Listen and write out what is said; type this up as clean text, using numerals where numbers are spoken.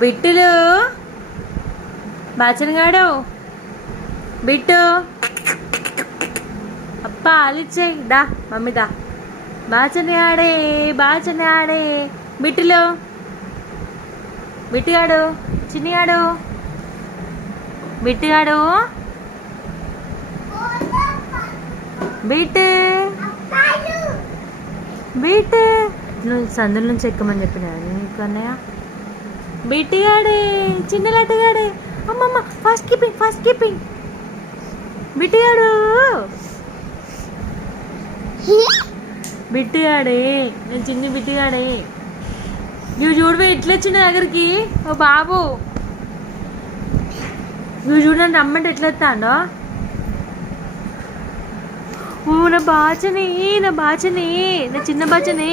బిట్టులు బాచనగాడు bit అప్ప ఆలిచ్చేయి దా mummy దా బాచని ఆడే బిట్టులు బిట్టుగాడు చిన్నిగాడు బిట్టుగాడు beat beat నువ్వు సందుల నుంచి ఎక్కమని చెప్పిన నీకు అన్నయ్య బిట్టుగాడే చిన్న లెట్టగాడే అమ్మమ్మ ఫాస్ట్ కీపింగ్ బిట్టుగాడు బిట్టుగాడే నేను చిన్ని బిట్టుగాడే ఇవి చూడవే ఎట్లా వచ్చిన దగ్గరికి ఓ బాబు ఇవి చూడండి రమ్మంటే ఎట్లా వస్తాడో నా బాచని నా చిన్న బాచని